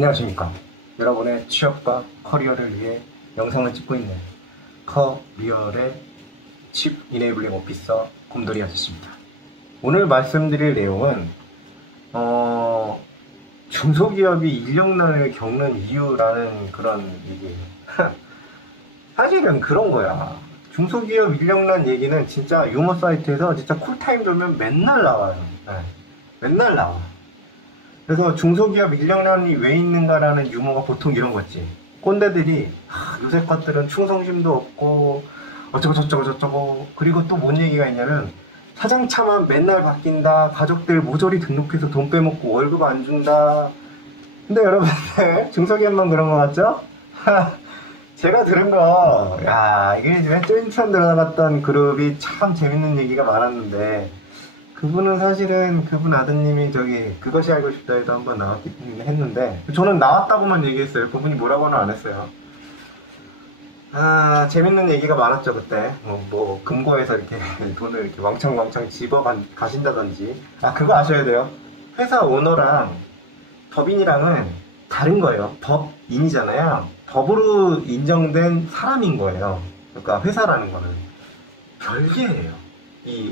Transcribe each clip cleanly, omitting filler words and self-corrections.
안녕하십니까. 여러분의 취업과 커리어를 위해 영상을 찍고 있는 커리어의 칩 이네이블링 오피서 곰돌이 아저씨입니다. 오늘 말씀드릴 내용은 중소기업이 인력난을 겪는 이유라는 그런 얘기예요. 사실은 그런 거야. 중소기업 인력난 얘기는 진짜 유머 사이트에서 진짜 쿨타임 돌면 맨날 나와요. 네. 맨날 나와. 그래서 중소기업 인력난이 왜 있는가라는 유머가 보통 이런 거지. 꼰대들이 요새 것들은 충성심도 없고 어쩌고 저쩌고 저쩌고, 그리고 또 뭔 얘기가 있냐면 사장차만 맨날 바뀐다, 가족들 모조리 등록해서 돈 빼먹고 월급 안 준다. 근데 여러분들 중소기업만 그런 거 같죠? 제가 들은 거, 이게 찐천 들어갔던 그룹이 참 재밌는 얘기가 많았는데, 그분은 사실은 그분 아드님이 그것이 알고 싶다에도 한번 나왔긴 했는데, 저는 나왔다고만 얘기했어요. 그분이 뭐라고는 안 했어요. 재밌는 얘기가 많았죠, 그때. 뭐 금고에서 이렇게 돈을 이렇게 왕창 집어 가신다든지. 그거 아셔야 돼요. 회사 오너랑 법인이랑은 다른 거예요. 법인이잖아요. 법으로 인정된 사람인 거예요. 그러니까 회사라는 거는 별개예요. 이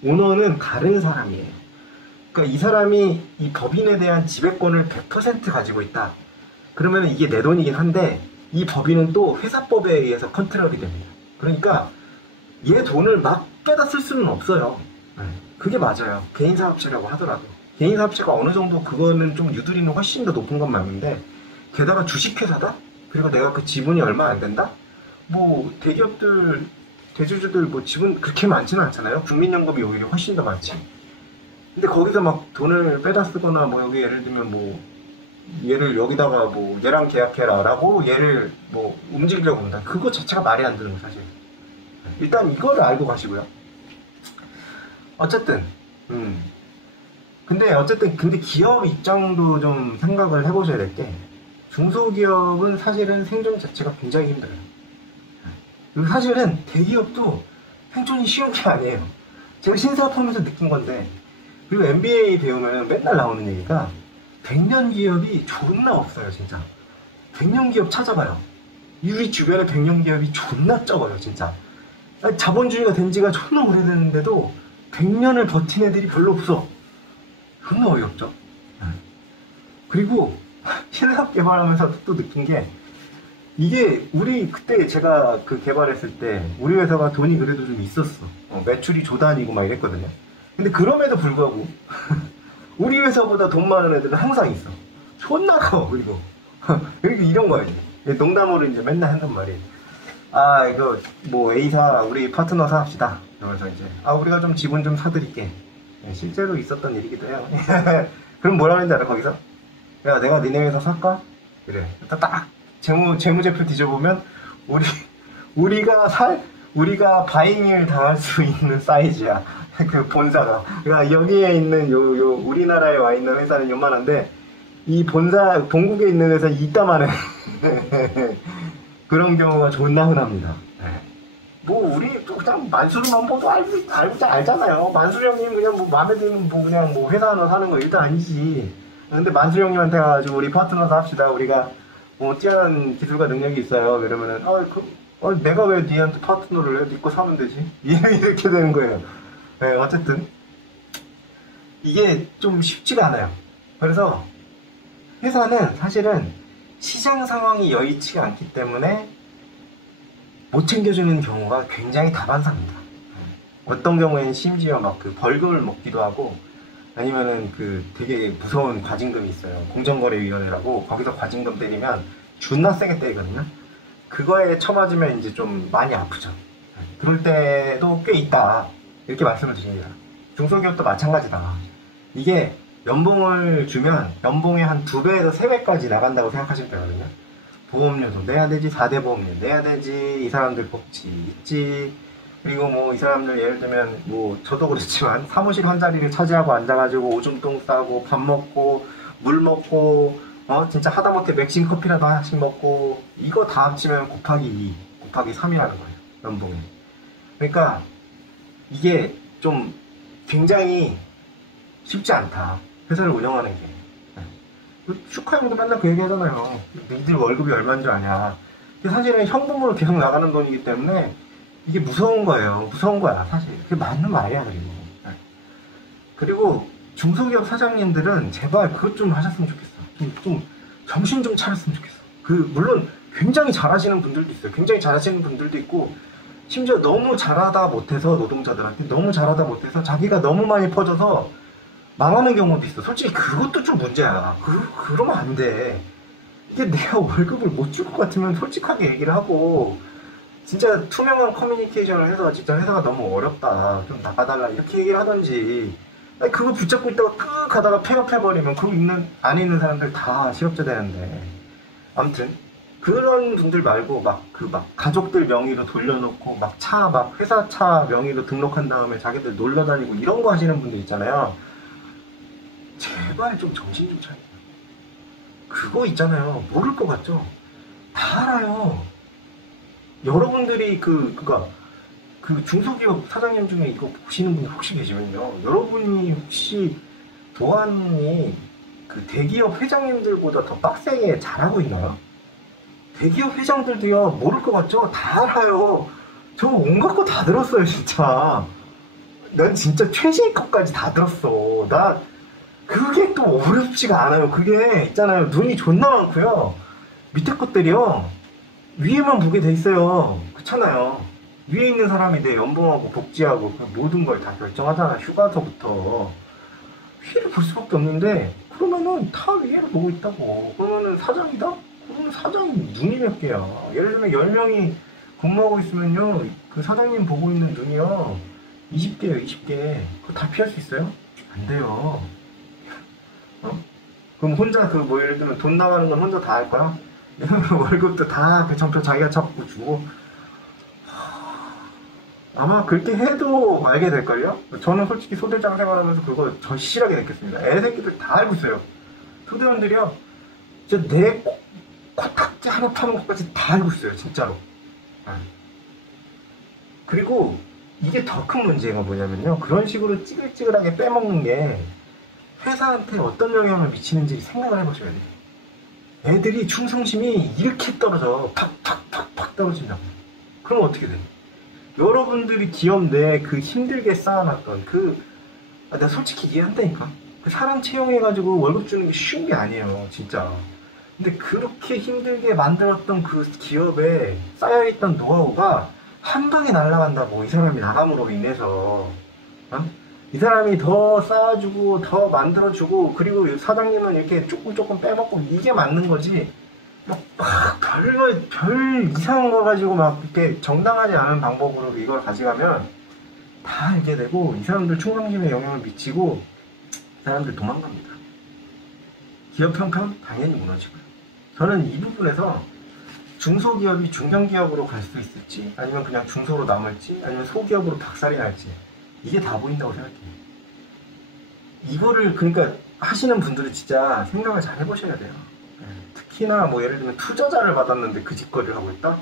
오너는 다른 사람이에요. 그러니까 이 사람이 이 법인에 대한 지배권을 100% 가지고 있다. 그러면 이게 내 돈이긴 한데 이 법인은 또 회사법에 의해서 컨트롤이 됩니다. 그러니까 얘 돈을 막 빼다 쓸 수는 없어요. 그게 맞아요. 개인사업체라고 하더라도. 개인사업체가 어느 정도 그거는 좀 유두리는 훨씬 더 높은 건 맞는데, 게다가 주식회사다? 그리고 내가 그 지분이 얼마 안 된다? 뭐 대기업들, 대주주들 뭐 지분 그렇게 많지는 않잖아요. 국민연금이 오히려 훨씬 더 많지. 근데 거기서 막 돈을 빼다 쓰거나, 뭐 여기 예를 들면 뭐 얘를 여기다가 뭐 얘랑 계약해라 라고 얘를 뭐 움직이려고 한다. 그거 자체가 말이 안 되는 거 사실. 일단 이거를 알고 가시고요. 어쨌든 근데 기업 입장도 좀 생각을 해보셔야 될 게, 중소기업은 사실은 생존 자체가 굉장히 힘들어요. 그리고 사실은 대기업도 생존이 쉬운 게 아니에요. 제가 신사업하면서 느낀 건데, 그리고 MBA 배우면 맨날 나오는 얘기가 100년 기업이 존나 없어요. 진짜 100년 기업 찾아봐요. 우리 주변에 100년 기업이 존나 적어요. 진짜 자본주의가 된 지가 존나 오래됐는데도 100년을 버틴 애들이 별로 없어. 존나 어이없죠. 그리고 신사업 개발하면서 또 느낀 게, 이게 우리 그때 제가 그 개발했을 때 우리 회사가 돈이 그래도 좀 있었어. 매출이 조단이고 막 이랬거든요. 근데 그럼에도 불구하고 우리 회사보다 돈 많은 애들은 항상 있어. 존나 커. 그리고 이런 거야. 이제 농담으로 이제 맨날 한단 말이에요. 이거 뭐 A사 우리 파트너 사합시다. 그러면서 이제 우리가 좀 지분 좀 사드릴게. 실제로 있었던 일이기도 해요. 그럼 뭐라 하는지 알아? 거기서 야, 내가 니네 회사 살까? 그래. 딱 재무제표 뒤져보면 우리가 바잉을 당할 수 있는 사이즈야. 그 본사가. 그러니까 여기에 있는 요 우리나라에 와 있는 회사는 요만한데, 이 본국에 있는 회사 이따만해. 그런 경우가 존나 흔합니다. 뭐 우리 또 그냥 만수르만 보도 알잖아요. 만수르 형님 그냥 뭐 마음에 드는 뭐 그냥 뭐 회사 하나 사는 거 일단 아니지. 근데 만수르 형님한테 가가지고 우리 파트너사 합시다. 우리가 뭐 뛰어난 기술과 능력이 있어요. 이러면은 내가 왜 니한테 파트너를 해? 니 거 사면 되지. 이렇게 되는 거예요. 어쨌든 이게 좀 쉽지가 않아요. 그래서 회사는 사실은 시장 상황이 여의치가 않기 때문에 못 챙겨주는 경우가 굉장히 다반사입니다. 어떤 경우에는 심지어 막 그 벌금을 먹기도 하고, 아니면은 그 되게 무서운 과징금이 있어요. 공정거래위원회라고. 거기서 과징금 때리면 존나 세게 때리거든요. 그거에 처맞으면 이제 좀 많이 아프죠. 그럴 때도 꽤 있다. 이렇게 말씀을 드립니다. 중소기업도 마찬가지다. 이게 연봉을 주면 연봉의 한 2배에서 3배까지 나간다고 생각하시면 되거든요. 보험료도 내야 되지, 4대 보험료 내야 되지, 이 사람들 복지 있지, 그리고 뭐 이 사람들 예를 들면 뭐 저도 그렇지만 사무실 한 자리를 차지하고 앉아가지고 오줌똥 싸고 밥 먹고 물 먹고 진짜 하다못해 맥심 커피라도 하나씩 먹고, 이거 다 합치면 곱하기 2, 곱하기 3이라는 거예요. 연봉이. 그러니까 이게 좀 굉장히 쉽지 않다. 회사를 운영하는 게. 슈카 형도 맨날 그 얘기 하잖아요. 니들 월급이 얼마인 줄 아냐. 근데 사실은 현금으로 계속 나가는 돈이기 때문에 이게 무서운 거예요. 무서운 거야, 사실. 그게 맞는 말이야, 그리고. 네. 그리고 중소기업 사장님들은 제발 그것 좀 하셨으면 좋겠어. 좀 정신 좀 차렸으면 좋겠어. 물론 굉장히 잘하시는 분들도 있어요. 굉장히 잘하시는 분들도 있고, 심지어 너무 잘하다 못해서 노동자들한테 너무 잘하다 못해서 자기가 너무 많이 퍼져서 망하는 경우도 있어. 솔직히 그것도 좀 문제야. 그러면 안 돼. 이게 내가 월급을 못 줄 것 같으면 솔직하게 얘기를 하고, 진짜 투명한 커뮤니케이션을 해서 진짜 회사가 너무 어렵다, 좀 나가달라, 이렇게 얘기를 하던지. 아니, 그거 붙잡고 있다가 끄 가다가 폐업해버리면 안에 있는 사람들 다 실업자 되는데. 아무튼 그런 분들 말고 막 가족들 명의로 돌려놓고 막 회사 차 명의로 등록한 다음에 자기들 놀러 다니고 이런 거 하시는 분들 있잖아요. 제발 좀 정신 좀 차려. 그거 있잖아요. 모를 것 같죠? 다 알아요. 여러분들이 그 중소기업 사장님 중에 이거 보시는 분이 혹시 계시면요, 여러분이 혹시 도안이 그 대기업 회장님들보다 더 빡세게 잘하고 있나요? 대기업 회장들도요, 모를 것 같죠? 다 알아요. 저 온갖 거 다 들었어요, 진짜. 난 진짜 최신 것까지 다 들었어. 그게 또 어렵지가 않아요. 그게 있잖아요. 눈이 존나 많고요. 밑에 것들이요, 위에만 보게 돼 있어요. 그렇잖아요. 위에 있는 사람이 내 연봉하고 복지하고 모든 걸 다 결정하잖아. 휴가서부터. 위를 볼 수밖에 없는데, 그러면은 다 위에를 보고 있다고. 그러면은 사장이다? 그러면 사장이 눈이 몇 개야. 예를 들면 10명이 근무하고 있으면요, 그 사장님 보고 있는 눈이요, 20개예요, 20개. 그거 다 피할 수 있어요? 안 돼요. 그럼 혼자 예를 들면 돈 나가는 건 혼자 다 할 거야? 월급도 다 배청표 자기가 잡고 주고. 아마 그렇게 해도 알게 될걸요? 저는 솔직히 소대장 생활하면서 그거 절실하게 느꼈습니다. 애새끼들 다 알고 있어요. 소대원들이요, 진짜 내 코딱지 하나 파는 것까지 다 알고 있어요, 진짜로. 그리고 이게 더 큰 문제가 뭐냐면요, 그런 식으로 찌글찌글하게 빼먹는 게 회사한테 어떤 영향을 미치는지 생각을 해보셔야 돼요. 애들이 충성심이 이렇게 떨어져. 팍팍팍팍 떨어진다고. 그럼 어떻게 돼? 여러분들이 기업 내에 힘들게 쌓아놨던 내가 솔직히 이해한다니까. 사람 채용해가지고 월급 주는 게 쉬운 게 아니에요, 진짜. 근데 그렇게 힘들게 만들었던 그 기업에 쌓여있던 노하우가 한 방에 날아간다고. 이 사람이 나감으로 인해서. 이 사람이 더 쌓아주고 더 만들어주고, 그리고 사장님은 이렇게 조금 빼먹고, 이게 맞는 거지. 별 이상한 거 가지고 이렇게 정당하지 않은 방법으로 이걸 가져가면 다 알게 되고, 이 사람들 충성심에 영향을 미치고, 사람들 도망갑니다. 기업 형편 당연히 무너지고요. 저는 이 부분에서 중소기업이 중견기업으로 갈 수 있을지, 아니면 그냥 중소로 남을지, 아니면 소기업으로 박살이 날지, 이게 다 보인다고 생각해요. 이거를 그러니까 하시는 분들은 진짜 생각을 잘 해보셔야 돼요. 특히나 예를 들면 투자자를 받았는데 그 짓거리를 하고 있다?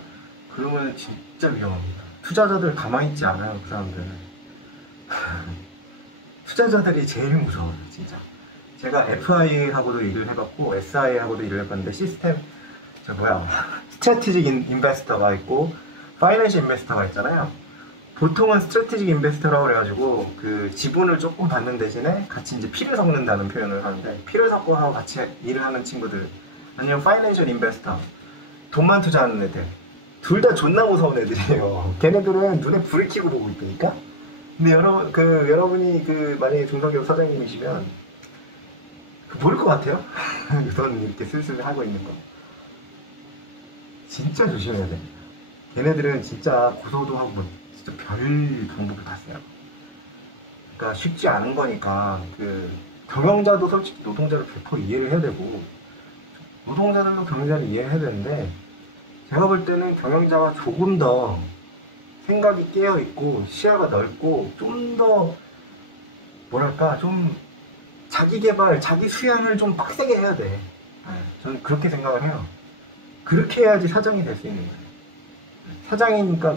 그러면 진짜 위험합니다. 투자자들 가만히 있지 않아요, 그 사람들. 투자자들이 제일 무서워요, 진짜. 제가 FI하고도 일을 해봤고 SI하고도 일을 해봤는데, 스트래티직 인베스터가 있고 파이낸셜 인베스터가 있잖아요. 보통은 스트래티직 인베스터라고 그래가지고 지분을 조금 받는 대신에 같이 이제 피를 섞는다는 표현을 하는데, 피를 섞고 같이 일을 하는 친구들, 아니면 파이낸셜 인베스터, 돈만 투자하는 애들, 둘 다 존나 무서운 애들이에요. 걔네들은 눈에 불을 켜고 보고 있다니까. 근데 여러분이 만약에 중소기업 사장님이시면 모를 것 같아요. 돈 이렇게 슬슬 하고 있는 거. 진짜 조심해야 됩니다. 걔네들은 진짜 고소도 하고 진짜 별 방법을 다 써요. 그러니까 쉽지 않은 거니까 경영자도 솔직히 노동자를 100% 이해를 해야 되고, 노동자들도 경영자를 이해해야 되는데, 제가 볼 때는 경영자가 조금 더 생각이 깨어있고 시야가 넓고 좀 더 좀 자기 개발, 자기 수양을 좀 빡세게 해야 돼. 저는 그렇게 생각을 해요. 그렇게 해야지 사장이 될 수 있는 거예요. 사장이니까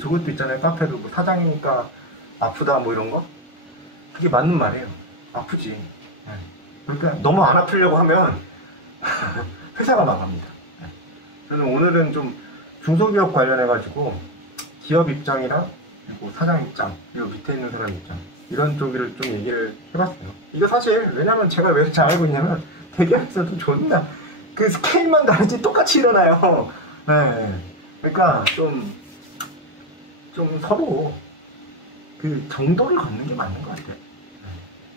저것도 있잖아요. 카페도 사장이니까 아프다 이런 거? 그게 맞는 말이에요. 아프지. 그러니까 너무 안 아프려고 하면 회사가 망합니다. 저는 오늘은 좀 중소기업 관련해가지고 기업 입장이랑 그리고 사장 입장, 그리고 밑에 있는 사람 입장 이런 쪽을 좀 얘기를 해봤어요. 이거 사실 왜냐면 제가 왜 잘 알고 있냐면 대기업에서도 존나 그 스케일만 다르지 똑같이 일어나요. 네. 그러니까 좀 서로 그 정도를 걷는 게 맞는 것 같아요.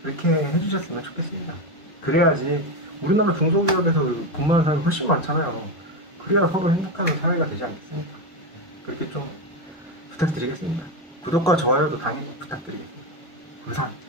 그렇게 해주셨으면 좋겠습니다. 그래야지 우리나라 중소기업에서 근무하는 사람이 훨씬 많잖아요. 그래야 서로 행복하는 사회가 되지 않겠습니까? 그렇게 좀 부탁드리겠습니다. 구독과 좋아요도 당연히 부탁드리겠습니다. 감사합니다.